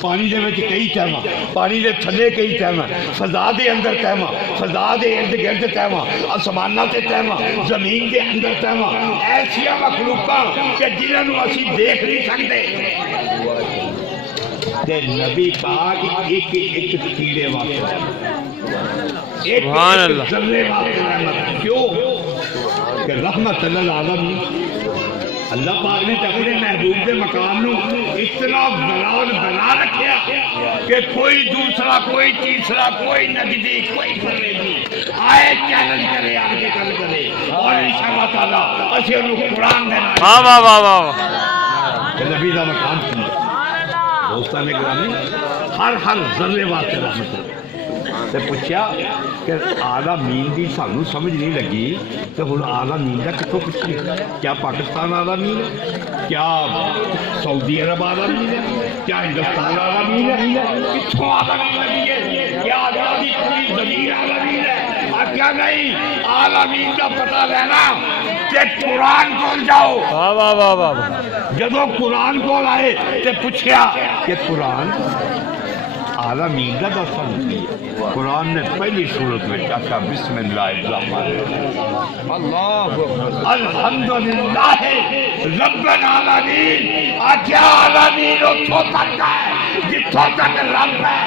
پانی دے وچ کئی تہواں، پانی دے تھلے کئی تہواں، فضا دے اندر تہواں، فضا دے ارد گرد تہواں، آسماناں تے تہواں، زمین دے اندر تہواں، ایسیاں مخلوقاں کہ جنہاں نوں اسی دیکھ نہیں سکتے۔ تے نبی پاک ایک ایک کیڑے واسطے ایک ایک ذرے واسطے رحمت، کیوں کہ رحمت للعالمین۔ اللہ پاک نے اپنے محبوب کے مقام نو اتنا بلال بنا رکھیا کہ کوئی دوسرا، کوئی تیسرا، کوئی نجدی، کوئی قریبی آئے چیلنج کرے، آگے گل کرے، اور انشاءاللہ تعالیٰ اسے انہوں قرآن دینا۔ واہ واہ واہ واہ، نبی دا مقام سنو دوستان گرامی، ہر ذرے واسطے رحمت ہے۔ تے پوچھیا کہ عالمین دی سانوں سمجھ نہیں لگی تو ہن عالمین دا کتوں پوچھیے؟ کیا پاکستان عالمین ہے؟ کیا سعودی عرب عالمین ہے؟ کیا ہندوستان عالمین ہے؟ کتوں عالمین لگی ہے؟ کیا آزادی پوری زمین عالمین ہے؟ کیا نہیں؟ عالمین کا پتہ لینا کہ قرآن کول جاؤ۔ واہ واہ واہ واہ، جدو قرآن کول آئے تے پوچھیا کہ قرآن عالمین کا دسن، قرآن نے پہلی صورت میں آخا بسم اللہ الرحمن الرحیم، اللہ الحمدللہ رب العالمین۔ آخیا عالمین اتھوں تک ہے جتھوں تک رب ہے۔